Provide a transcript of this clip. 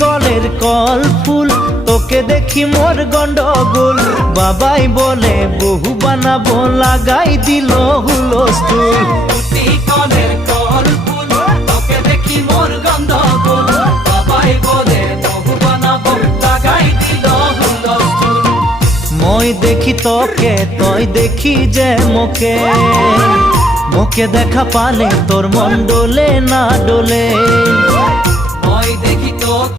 কলের কল ফুল, তোকে দেখি মোর গন্ডগোল। বাবাই বলে বহু বানাবো, লাগাই দিল হুলস্থুল। কলের কল ফুল, তোকে দেখি মোর গন্ডগোল। বাবাই বলে বহু বানাবো, লাগাই দিল হুলস্থুল। মই দেখি তোকে, তই দেখি যে মোকে, মোকে দেখা পালে তোর মন ডোলে না ডোলে। মই দেখি তো